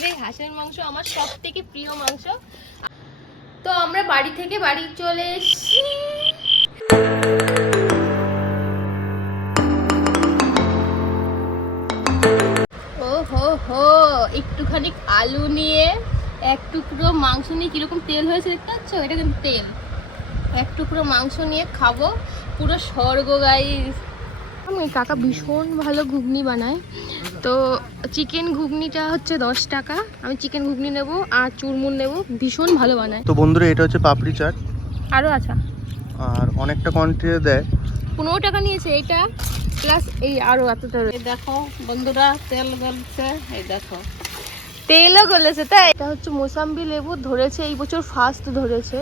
যে হাঁসের মাংস আমার সব থেকে প্রিয় মাংস। তো আমরা বাড়ি থেকে বাড়ি চলে এসেছি। ও হো হো, একটুখানি আলু নিয়ে এক টুকরো মাংস নিয়ে কিরকম তেল হয়েছে দেখতে পাচ্ছ? এটা কিন্তু তেল। এক টুকরো মাংস নিয়ে খাবো, পুরো স্বর্গ গাইস। কাকা ভীষণ ভালো ঘুগনি বানায়। তো চিকেন ঘুগনিটা হচ্ছে 10 টাকা। আমি চিকেন ঘুগনি নেব আর চুরমুর নেব, ভীষণ ভালো বানায়। তো বন্ধুরা, এটা হচ্ছে পাপড়ি চাট, আরও আচ্ছা, আর অনেকটা কোয়ান্টিটি দেয়। 15 টাকা নিয়েছে এইটা, প্লাস এই আরও এতটা। দেখো বন্ধুরা, তেল গলছে, এই দেখো তেলও গলেছে। তাই এটা হচ্ছে মোসাম্বি লেবু ধরেছে, এই বছর ফার্স্ট ধরেছে।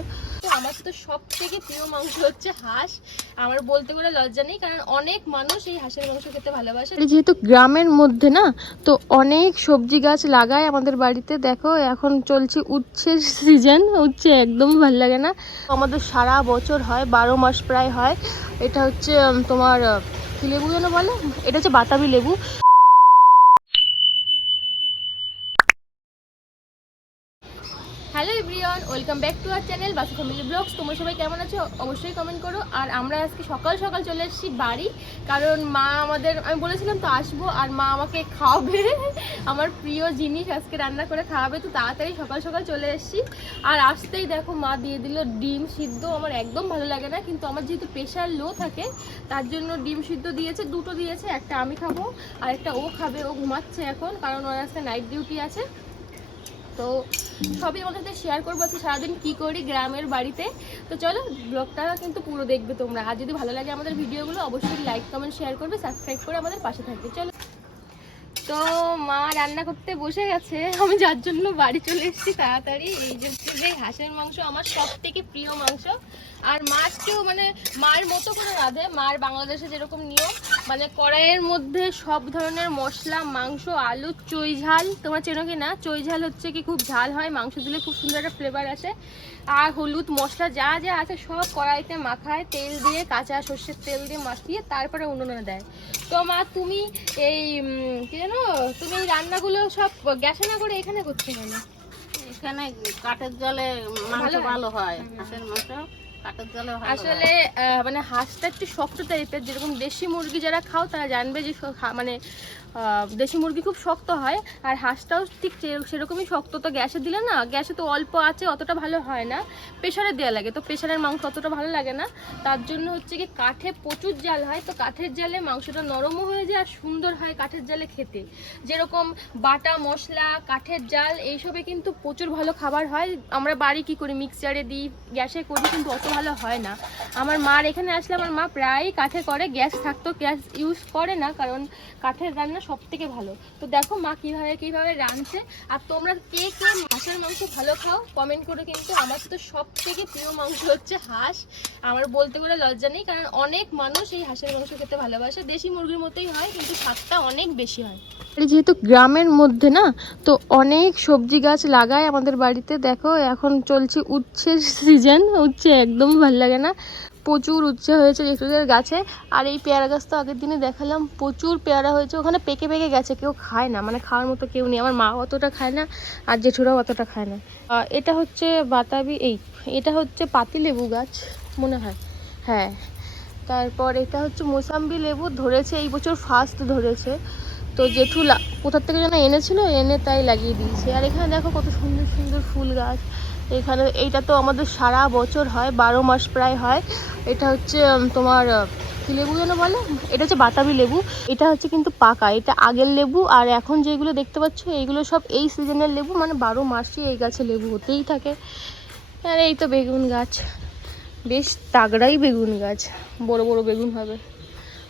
আমার তো সব থেকে প্রিয় মাংস হচ্ছে হাঁস। আমার বলতে গেলে লজ্জা নেই, কারণ অনেক মানুষ এই হাঁসের মাংস খেতে ভালোবাসে। যেহেতু গ্রামের মধ্যে না, তো অনেক সবজি গাছ লাগায় আমাদের বাড়িতে। দেখো এখন চলছে উচ্ছের সিজন, উচ্ছে একদমই ভালো লাগে না। আমাদের সারা বছর হয়, 12 মাস প্রায় হয়। এটা হচ্ছে তোমার কি লেবু যেন বলে, এটা হচ্ছে বাতাবি লেবু। Hello everyone, welcome back to our channel Basu family vlogs. তোমরা সবাই কেমন আছো অবশ্যই কমেন্ট করো। আর আমরা আজকে সকাল সকাল চলে এসেছি বাড়ি, কারণ মা আমাদের, আমি বলেছিলাম তো আসবো, আর মা আমাকে খাওয়াবে আমার প্রিয় জিনিস আজকে রান্না করে খাওয়াবে। তো তাড়াতাড়ি সকাল সকাল চলে এসেছি। আর আসতেই দেখো মা দিয়ে দিল ডিম সিদ্ধ। আমার একদম ভালো লাগে না, কিন্তু আমার যেহেতু প্রেশার লো থাকে তার জন্য ডিম সিদ্ধ দিয়েছে, দুটো দিয়েছে। একটা আমি খাবো আর একটা ও খাবে। ও ঘুমাচ্ছে এখন, কারণ ওর আজকে নাইট ডিউটি আছে। তো সবই আমাদের সাথে শেয়ার করবো আজকে সারাদিন কী করি গ্রামের বাড়িতে। তো চলো ব্লগটা কিন্তু পুরো দেখবে তোমরা। আর যদি ভালো লাগে আমাদের ভিডিওগুলো অবশ্যই লাইক কমেন্ট শেয়ার করবে, সাবস্ক্রাইব করে আমাদের পাশে থাকবে। চলো, তো মা রান্না করতে বসে গেছে, আমি যার জন্য বাড়ি চলে এসেছি তাড়াতাড়ি। এই যে হাঁসের মাংস আমার সব থেকে প্রিয় মাংস। আর মাছকেও মানে মার মতো করে রাঁধে। মার বাংলাদেশে যেরকম নিয়ম, মানে কড়াইয়ের মধ্যে সব ধরনের মশলা, মাংস, আলু, চই ঝাল, তোমার চেনো কি না? চই ঝাল হচ্ছে কি খুব ঝাল হয়, মাংস দিলে খুব সুন্দর একটা ফ্লেভার আসে। আর হলুদ মশলা যা যা আছে সব কড়াইতে মাখায়, তেল দিয়ে, কাঁচা সর্ষের তেল দিয়ে মাখিয়ে তারপরে উনুনে দেয়। তো মা তুমি এই কি জানো, তুমি এই রান্নাগুলো সব গ্যাসে না করে এখানে করছো কেন? এখানে কাঠের জলে মাংস ভালো হয়, হাঁসের মাংস কাঠের জলে আসলে মানে হাঁসটা একটু শক্ত টাইপের। যেরকম দেশি মুরগি যারা খাও তারা জানবে যে মানে দেশি মুরগি খুব শক্ত হয়, আর হাঁসটাও ঠিক সেরকমই শক্ত। তো গ্যাসে দিলে না, গ্যাসে তো অল্প আছে, অতটা ভালো হয় না। প্রেশারে দেওয়া লাগে, তো প্রেশারের মাংস অতটা ভালো লাগে না। তার জন্য হচ্ছে কি কাঠে প্রচুর জাল হয়, তো কাঠের জালে মাংসটা নরমও হয়ে যায় আর সুন্দর হয় কাঠের জালে খেতে। যেরকম বাটা মশলা, কাঠের জাল, এইসবে কিন্তু প্রচুর ভালো খাবার হয়। আমরা বাড়ি কি করি, মিক্সচারে দিই, গ্যাসে করি, কিন্তু অত ভালো হয় না। আমার মার এখানে আসলে আমার মা প্রায় কাঠে করে, গ্যাস থাকতো গ্যাস ইউজ করে না, কারণ কাঠের রান্না সব থেকে ভালো। তো দেখো মা কিভাবে রাঁধছে। আর তোমরা কে কে হাঁসের মাংস ভালো খাও কমেন্ট করে। কিন্তু আমার তো সব থেকে প্রিয় মাংস হচ্ছে হাঁস। আমার বলতে গেলে লজ্জা নেই, কারণ অনেক মানুষ এই হাঁসের মাংস খেতে ভালোবাসে। দেশি মুরগির মতোই হয়, কিন্তু স্বাদটা অনেক বেশি হয়। যেহেতু গ্রামের মধ্যে না, তো অনেক সবজি গাছ লাগায় আমাদের বাড়িতে। দেখো এখন চলছে উচ্ছের সিজন, উচ্ছে একদমই ভালো লাগে না। প্রচুর উচ্ছে হয়েছে জেঠুদের গাছে। আর এই পেয়ারা গাছ তো আগের দিনে দেখালাম, প্রচুর পেয়ারা হয়েছে। ওখানে পেকে পেকে গেছে, কেউ খায় না, মানে খাওয়ার মতো কেউ নেই। আমার মা অতটা খায় না, আর জেঠুরাও অতটা খায় না। এটা হচ্ছে বাতাবি, এটা হচ্ছে পাতি লেবু গাছ মনে হয়, হ্যাঁ। তারপর এটা হচ্ছে মোসাম্বি লেবু ধরেছে, এই বছর ফার্স্ট ধরেছে। তো জেঠু কোথার থেকে যেন এনেছিল, এনে তাই লাগিয়ে দিয়েছে। আর এখানে দেখো কত সুন্দর সুন্দর ফুল গাছ। এখানে এইটা তো আমাদের সারা বছর হয়, 12 মাস প্রায় হয়। এটা হচ্ছে তোমার কি লেবু যেন বলে, এটা হচ্ছে বাতাবি লেবু। এটা হচ্ছে কিন্তু পাকা, এটা আগের লেবু। আর এখন যেগুলো দেখতে পাচ্ছ এইগুলো সব এই সিজনের লেবু, মানে 12 মাসই এই গাছে লেবু হতেই থাকে। আর এই তো বেগুন গাছ, বেশ তাগড়াই বেগুন গাছ, বড় বড় বেগুন হবে।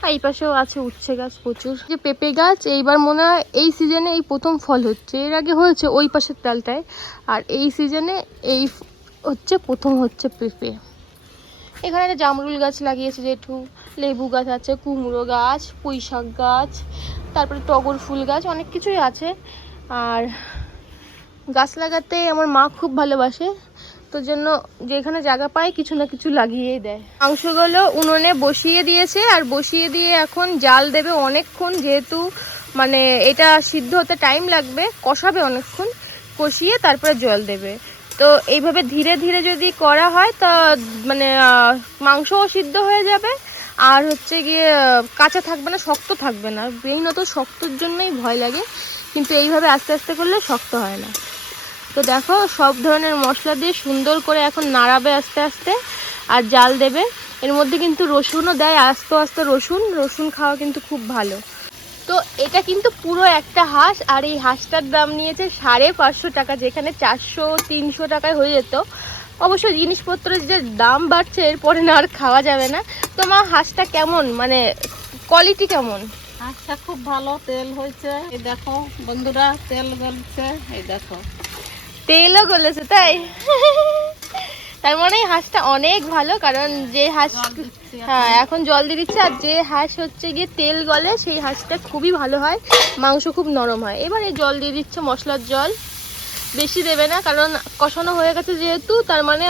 আর এই পাশেও আছে উচ্ছে গাছ প্রচুর। যে পেঁপে গাছ এইবার মনে হয় এই সিজনে এই প্রথম ফল হচ্ছে, এর আগে হয়েছে ওই পাশের তালটায়, আর এই সিজনে এই হচ্ছে প্রথম হচ্ছে পেঁপে। এখানে একটা জামরুল গাছ লাগিয়েছে জেঠু, লেবু গাছ আছে, কুমড়ো গাছ, পুঁই শাক গাছ, তারপরে টগর ফুল গাছ, অনেক কিছুই আছে। আর গাছ লাগাতে আমার মা খুব ভালোবাসে, তো জন্য যেখানে জায়গা পায় কিছু না কিছু লাগিয়েই দেয়। মাংসগুলো উনুনে বসিয়ে দিয়েছে, আর বসিয়ে দিয়ে এখন জাল দেবে অনেকক্ষণ। যেহেতু মানে এটা সিদ্ধ হতে টাইম লাগবে, কষাবে অনেকক্ষণ, কষিয়ে তারপরে জল দেবে। তো এইভাবে ধীরে ধীরে যদি করা হয় তা মানে মাংসও সিদ্ধ হয়ে যাবে, আর হচ্ছে গিয়ে কাঁচা থাকবে না, শক্ত থাকবে না। মেইনত শক্তর জন্যই ভয় লাগে, কিন্তু এইভাবে আস্তে আস্তে করলে শক্ত হয় না। তো দেখো সব ধরনের মশলা দিয়ে সুন্দর করে এখন নাড়াবে আস্তে আস্তে, আর জাল দেবে। এর মধ্যে কিন্তু রসুনও দেয়, আস্তে আস্তে রসুন খাওয়া কিন্তু খুব ভালো। তো এটা কিন্তু পুরো একটা হাঁস, আর এই হাঁসটার দাম নিয়েছে 550 টাকা, যেখানে 400-300 টাকায় হয়ে যেত। অবশ্য জিনিসপত্রের যে দাম বাড়ছে এরপরে না আর খাওয়া যাবে না। তো মা হাঁসটা কেমন, মানে কোয়ালিটি কেমন? হাঁসটা খুব ভালো, তেল হয়েছে, এই দেখো বন্ধুরা, তেল গলছে, এই দেখো তেলও গলেছে, তাই? তার মানে এই হাঁসটা অনেক ভালো, কারণ যে হাঁস, জল দিচ্ছি এখন। হ্যাঁ এখন জল দিয়ে দিচ্ছে, আর যে হাঁস হচ্ছে গিয়ে তেল গলে সেই হাঁসটা খুবই ভালো হয়, মাংস খুব নরম হয়। এবার এই জল দিয়ে দিচ্ছে, মশলার জল বেশি দেবে না, কারণ কষানো হয়ে গেছে যেহেতু, তার মানে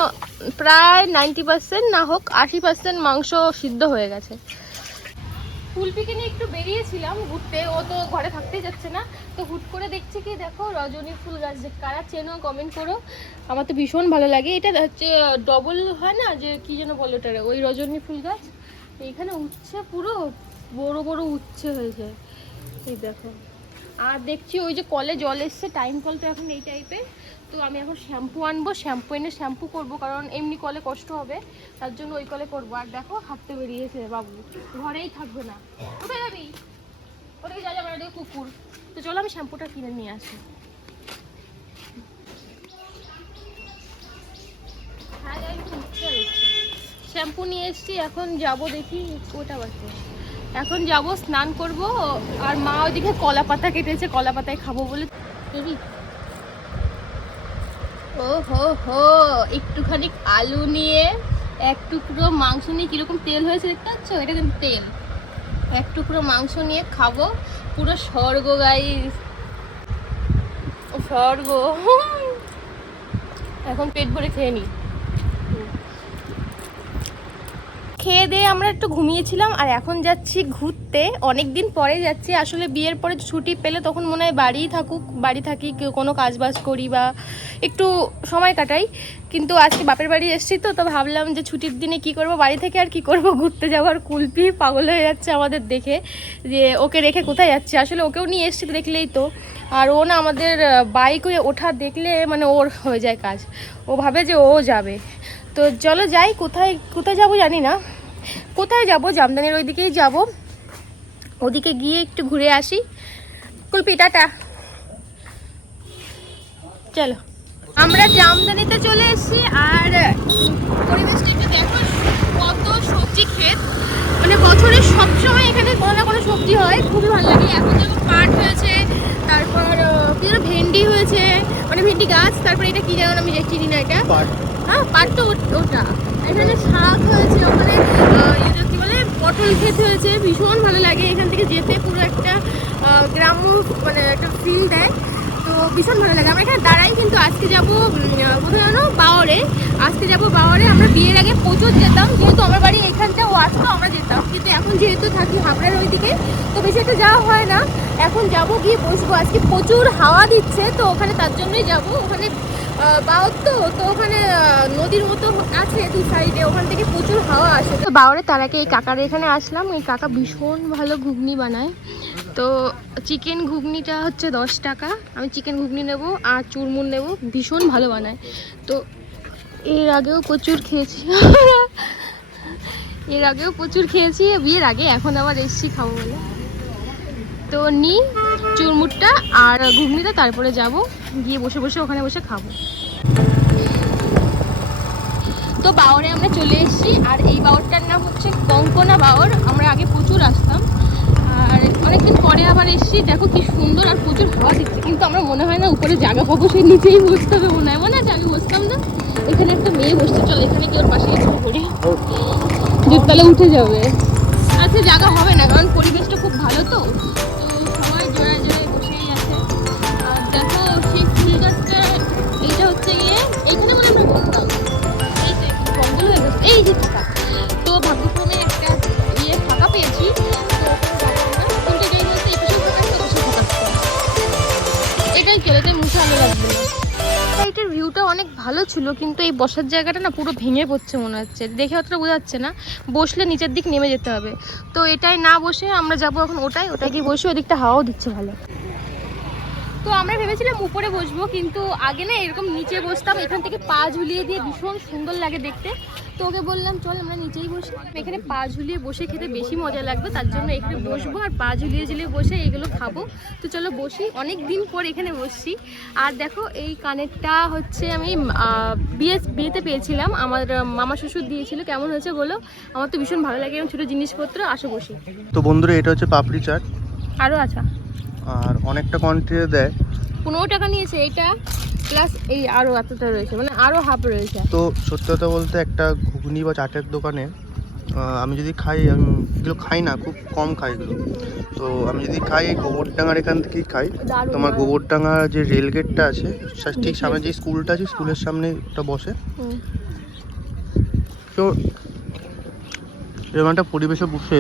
প্রায় 90% না হোক 80% মাংস সিদ্ধ হয়ে গেছে। ফুলপিকে নিয়ে একটু বেরিয়েছিলাম ঘুরতে, ও তো ঘরে থাকতেই যাচ্ছে না। তো হুট করে দেখছি কি, দেখো রজনী ফুল গাছ, যে কারা চেনো কমেন্ট করো, আমার তো ভীষণ ভালো লাগে। এটা হচ্ছে ডবল হয় না, যে কি যেন বলো ওটারে, ওই রজনী ফুল গাছ। এইখানে উচ্ছে পুরো বড় বড় উচ্ছে হয়েছে, এই দেখো। আর দেখছি ওই যে কলে জল এসছে, টাইম কল তো এখন এই টাইপের। তো আমি এখন শ্যাম্পু আনবো, শ্যাম্পু এনে শ্যাম্পু করবো, কারণ এমনি কলে কষ্ট হবে, তার জন্য ওই কলে করবো। আর দেখো হাঁটতে বেরিয়েছে বাবু, ঘরেই থাকবে না। কোথায় যাবি? ওদিকে যা যাবে না, দেখো কুকুর। তো চলো আমি শ্যাম্পুটা কিনে নিয়ে আসি। হ্যাঁ যাই, শ্যাম্পু নিয়ে এসছি, এখন যাব দেখি কোটা বাজে। এখন যাব স্নান করব, আর মা ওইদিকে কলা পাতা কেটেছে, কলা পাতায় খাবো বলে। ও হো হো, একটুখানি আলু নিয়ে এক টুকরো মাংস নিয়ে কিরকম তেল হয়েছে দেখতে পাচ্ছ, এটা কিন্তু তেল। এক টুকরো মাংস নিয়ে খাবো, পুরো স্বর্গ গাইস, স্বর্গ। এখন পেট ভরে খেয়ে নিই। খেয়ে দিয়ে আমরা একটু ঘুমিয়েছিলাম, আর এখন যাচ্ছি ঘুরতে। অনেক দিন পরে যাচ্ছি, আসলে বিয়ের পরে ছুটি পেলে তখন মনে হয় বাড়ি থাকি, কোনো কাজ বাজ করি বা একটু সময় কাটাই। কিন্তু আজকে বাপের বাড়ি এসেছি, তো ভাবলাম যে ছুটির দিনে কি করব, বাড়ি থেকে আর কি করব, ঘুরতে যাওয়ার। কুলপি পাগল হয়ে যাচ্ছে আমাদের দেখে, যে ওকে রেখে কোথায় যাচ্ছে। আসলে ওকেও নিয়ে এসেছি দেখলেই তো, আর ও না আমাদের বাইকে ওঠা দেখলে মানে ওর হয়ে যায় কাজ, ও ভাবে যে ও যাবে। তো চলো যাই, কোথায় যাবো জানি না, কোথায় যাব, জামদানির ওইদিকেই যাব, ওদিকে গিয়ে একটু ঘুরে আসি। কুলপি টাটা, চলো। আমরা জামদানিতে চলে এসেছি, আর পরিবেশটা একটু দেখো, কত সবজি ক্ষেত, মানে বছরের সবসময় এখানে কোনো না কোনো সবজি হয়, খুবই ভালো লাগে। এখন যেমন পাট হয়েছে, তারপর কি যেন ভেন্ডি হয়েছে, মানে ভেন্ডি গাছ, তারপর এটা কি যেন আমি চিনি না, এটা হ্যাঁ পাট তো ওটা। এখানে শাক হয়েছে, ওখানে কি বলে পটল ক্ষেত হয়েছে, ভীষণ ভালো লাগে। এখান থেকে যেতে পুরো একটা গ্রাম্য মানে একটা ফিল দেয়, তো ভীষণ ভালো লাগে। আমরা এখানে দাঁড়াই, কিন্তু আজকে যাবো কোথায় জানো, বাওরে। আজকে যাবো বাওরে। আমরা বিয়ের আগে প্রচুর যেতাম, যেহেতু আমার বাড়ি এখানটা, ও আসতো আমরা যেতাম, কিন্তু এখন যেহেতু থাকি হাবড়ার ওইদিকে, তো বেশি একটা যাওয়া হয় না। এখন যাবো, গিয়ে বসবো। আজকে প্রচুর হাওয়া দিচ্ছে, তো ওখানে তার জন্যই যাবো। ওখানে বাওর তো ওখানে নদীর মতো আছে দু সাইডে, ওখান থেকে প্রচুর হাওয়া আসে। তো বাওরে তার আগে এই কাকার এখানে আসলাম। এই কাকা ভীষণ ভালো ঘুগনি বানায়। তো চিকেন ঘুগনিটা হচ্ছে 10 টাকা। আমি চিকেন ঘুগনি নেব আর চুরমুর নেব, ভীষণ ভালো বানায়। তো এর আগেও প্রচুর খেয়েছি, বিয়ের আগে, এখন আবার এসছি খাবো বলে। তো নিই চুরমুরটা আর ঘুগনিটা, তারপরে যাব, গিয়ে বসে বসে ওখানে বসে খাবো। তো বাওরে আমরা চলে এসেছি, আর এই বাওরটার নাম হচ্ছে কঙ্কনা বাওর। আমরা আগে প্রচুর আসতাম, আর অনেকদিন পরে আবার এসেছি। দেখো কি সুন্দর, আর প্রচুর হাওয়া দিচ্ছে, কিন্তু আমরা মনে হয় না উপরে জায়গা পাবো, সেই নিচেই বসতে হবে মনে হয় যে আগে বসতাম না। এখানে একটা মেয়ে বসতে, চলো এখানে কি ওর পাশে গিয়ে পড়ি, জুততালে উঠে যাবে। আজকে জায়গা হবে না, কারণ পরিবেশটা খুব ভালো, তো সবাই জোড়ায় জোড়ায় বসেই আছে। আর দেখো সেই ফুল গাছটা, এইটা হচ্ছে গিয়ে এইখানে মনে আমরা বসতাম, এই যে জঙ্গল হয়ে গেছে, এই যে ফাঁকা। তো ভাগ্যক্রমে একটা ফাঁকা পেয়েছি, তো ফুলটা যেই বলছে এই পাশেও ফাঁকা, তো বসে ভিউটা অনেক ভালো ছিল, কিন্তু এই বসার জায়গাটা না পুরো ভেঙে পড়ছে মনে হচ্ছে, দেখে অতটা বোঝা যাচ্ছে না। বসলে নিচের দিক নেমে যেতে হবে, তো এটাই না বসে আমরা যাবো এখন ওটাই গিয়ে বসে, ওদিকটা হাওয়াও দিচ্ছে ভালো। তো আমরা ভেবেছিলাম উপরে বসবো, কিন্তু আগে না এরকম নিচে বসতাম, এখান থেকে পা ঝুলিয়ে দিয়ে ভীষণ সুন্দর লাগে দেখতে। তো ওকে বললাম চল আমরা নিচেই বসি, এখানে পা ঝুলিয়ে বসে খেতে বেশি মজা লাগবে, তার জন্য এখানে বসবো আর পা ঝুলিয়ে ঝুলিয়ে বসে এগুলো খাবো। তো চলো বসি, অনেক দিন পর এখানে বসছি। আর দেখো এই কানেরটা হচ্ছে আমি বিয়েতে পেয়েছিলাম, আমার মামা শ্বশুর দিয়েছিল। কেমন হয়েছে বলো? আমার তো ভীষণ ভালো লাগে এরকম ছোটো জিনিসপত্র। আসো বসি। তো বন্ধুরা, এটা হচ্ছে পাপড়ি চাট, আরও আচ্ছা, আর অনেকটা কোয়ান্টিটিতে দেয়। 15 টাকা নিয়েছে এইটা, প্লাস এই আরও এতটা রয়েছে, মানে আরও হাফ রয়েছে। তো সত্যি কথা বলতে একটা ঘুগনি বা চাটের দোকানে আমি যদি খাই, আমি এগুলো খাই না, খুব কম খাই এগুলো। তো আমি যদি খাই এই গোবরডাঙ্গার এখান থেকেই খাই। তোমার গোবরডাঙ্গার যে রেল গেটটা আছে ঠিক সামনে যে স্কুলটা আছে, স্কুলের সামনে ওটা বসে। তো এরকম একটা পরিবেশে বসে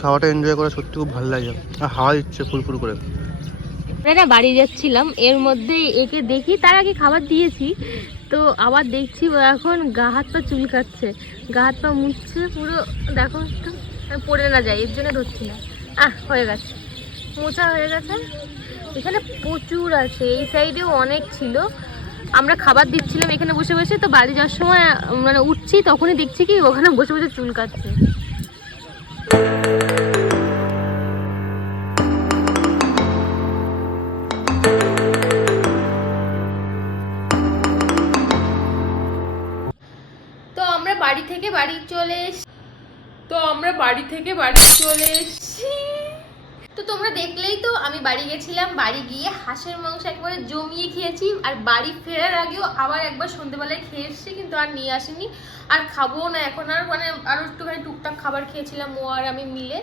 খাওয়াটা এনজয় করা সত্যি খুব ভালো লাগে, আর হাওয়া দিচ্ছে ফুরফুর করে। আমরা না বাড়ি যাচ্ছিলাম, এর মধ্যে একে দেখি, তার আগে খাবার দিয়েছি, তো আবার দেখছি ও এখন গা হাত পা চুলকাচ্ছে, গা হাত পা মুছছে পুরো। দেখো একটু পড়ে না যায়, এর জন্য ধরছি না। হয়ে গেছে, মোছা হয়ে গেছে। এখানে প্রচুর আছে, এই সাইডেও অনেক ছিল। আমরা খাবার দিচ্ছিলাম এখানে বসে বসে, তো বাড়ি যাওয়ার সময় মানে উঠছি, তখনই দেখছি কি ওখানে বসে বসে চুলকাচ্ছে। তো আমরা বাড়ি থেকে বাড়ি চলে এসেছি। তো তোমরা দেখলেই তো, আমি বাড়ি গেছিলাম, বাড়ি গিয়ে হাঁসের মাংস একবারে জমিয়ে খেয়েছি, আর বাড়ি ফেরার আগেও আবার একবার সন্ধ্যেবেলায় খেয়ে এসেছি, কিন্তু আর নিয়ে আসিনি, আর খাবো না এখন আর। মানে আরও একটুখানি টুকটাক খাবার খেয়েছিলাম ও আর আমি মিলে।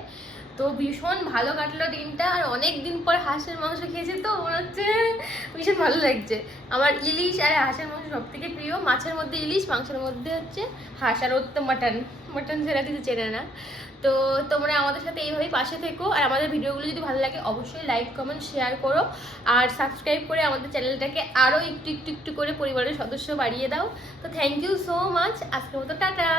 তো ভীষণ ভালো কাটলো দিনটা, আর অনেক দিন পর হাঁসের মাংস খেয়েছি, তো মনে হচ্ছে ভীষণ ভালো লাগছে। আমার ইলিশ আর হাঁসের মাংস সব থেকে প্রিয়। মাছের মধ্যে ইলিশ, মাংসের মধ্যে হচ্ছে হাঁস, আর ওর তো মাটন ছাড়া কিছু চেনে না। তো তোমরা আমাদের সাথে এইভাবেই পাশে থেকো, আর আমাদের ভিডিওগুলো যদি ভালো লাগে অবশ্যই লাইক কমেন্ট শেয়ার করো, আর সাবস্ক্রাইব করে আমাদের চ্যানেলটাকে আরও একটু একটু একটু করে পরিবারের সদস্য বাড়িয়ে দাও। তো থ্যাংক ইউ সো মাচ, আজকের মতো টাটা।